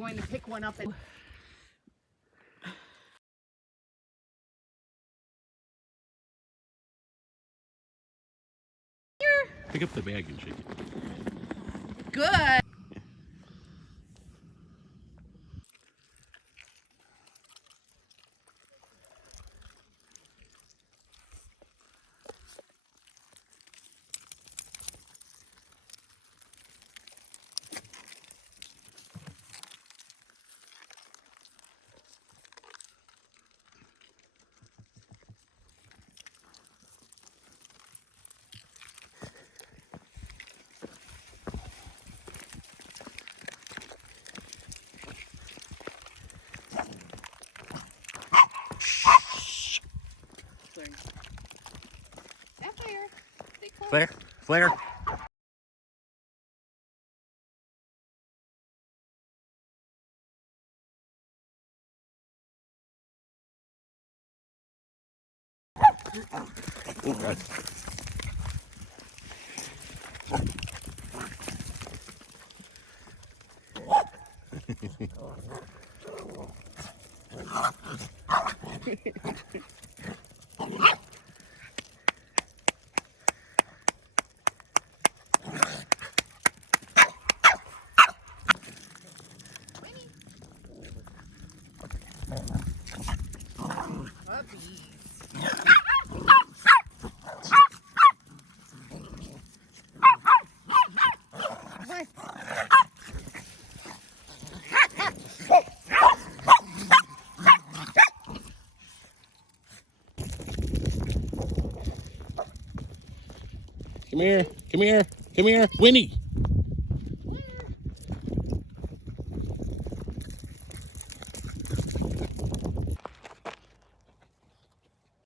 going to pick one up and... Pick up the bag and shake it. Good. That flare. Stay close. Flare, flare. Oh, God. Puppies. Come here, come here, come here, Winnie.